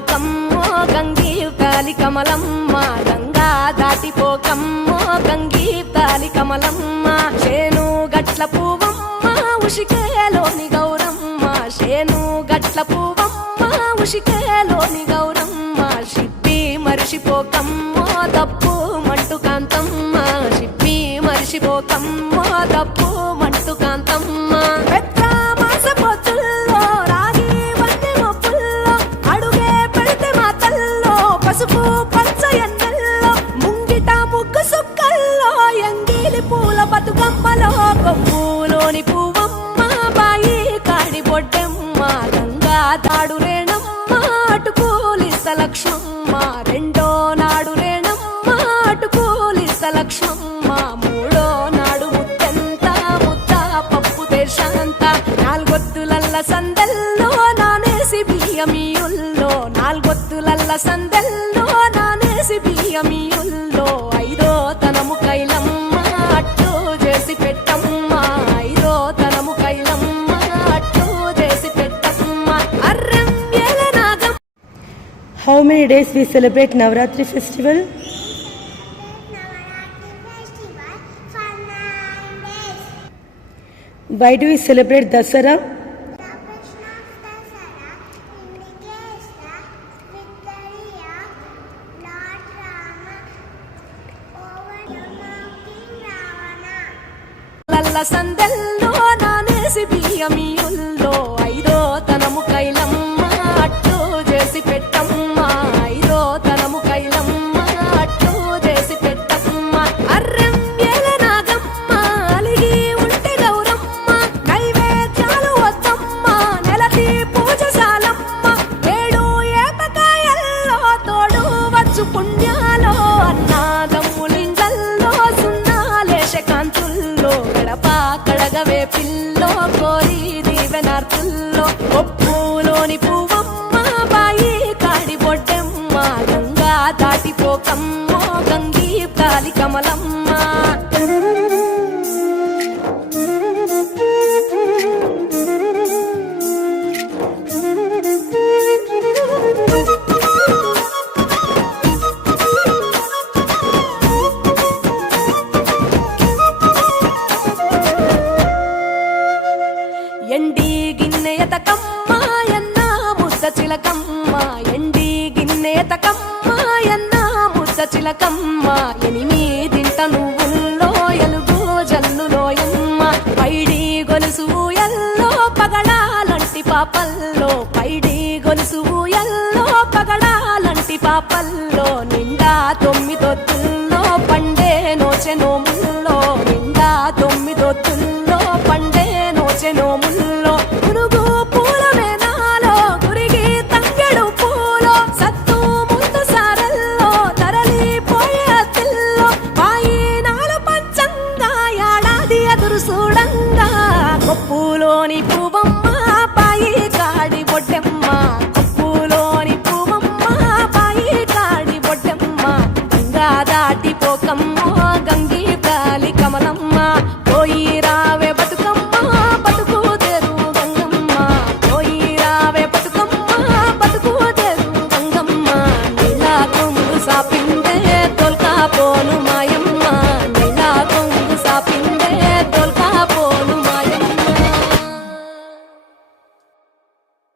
దాటిపోకమ్మో గంగీ తాలి కమలమ్మ గంగా దాటిపోకమ్మో గంగీ తాలి కమలమ్మ శేను గట్ల పువ్వమ్మ ఉషికేలోని గౌరమ్మ శేను గట్ల పువ్వమ్మ ఉషికేలోని గౌరమ్మ షిప్పి మరిషిపోకమ్మో తప్పు మంటు కాంతమ్మ షిప్పి మరిషిపోకమ్మో తప్పు మంటు కాంతమ్మ పసుపు పచ్చ ఎన్నెల్లో ముంగిట ముగ్గు సుక్కల్లో ఎంగిలి పూల బతుకమ్మలో కొమ్ములోని పువ్వమ్మ బాయి కాడి బొడ్డెమ్మ గంగా తాడు రేణమ్మ అటుకూలిస్త లక్ష్మమ్మ రెండో నాడు రేణమ్మ అటుకూలిస్త లక్ష్మమ్మ మూడో నాడు ముత్తెంత ముద్ద పప్పు దేశంత నాలుగొత్తులల్ల సందెల్లో నానేసి బియ్యమియుల్లో నాలుగొత్తులల్ల సందెల్లో నానేసి బియ్యమియుల్లో ఐదో తనము కైలమ్మ అట్టు చేసి పెట్టమ్మ ఐదో తనము కైలమ్మ అట్టు చేసి పెట్టమ్మ అర్రం ఏలనాగం. How many days we celebrate Navratri festival? Why do we celebrate Dasara? సందెల్లో నానేసి బియ్యమియుల్లో ఐదో తనము కైలమ్మ అట్టు చేసి పెట్టమ్మ ఐదో తనము కైలమ్మ అట్టు చేసి పెట్టమ్మ అర్రం ఏలనాగమ్మ అలిగి ఉంటే గౌరమ్మ నైవేద్యాలు వద్దమ్మ నెలతి పూజశాలమ్మ ఏడు ఏపకాయల్లో తోడు వచ్చు పుణ్యాలో అన్నాదమ్ములింగల్లో సున్నాలేశ కాంతుల్లో కడగవే పిల్లో కోరి దీవెనార్తుల్లో ఒప్పులోని పువ్వమ్మ బాయి కాడి బొడ్డెమ్మ గంగా దాటిపోకమ్మో గంగీ తాలి కమలమ్మ. ఎండి గిన్నెయతకమ్మ ఎన్న ముద్ద చిలకమ్మ ఎండి గిన్నెయతకమ్మ ఎన్న ముద్ద చిలకమ్మ ఎనిమిదింట నువ్వుల్లో ఎలుగు జల్లులోయమ్మ పైడి గొలుసు ఎల్లో పగడాలంటి పాపల్లో పైడి గొలుసు ఎల్లో పగడాలంటి పాపల్లో నిండా తొమ్మిదొద్దు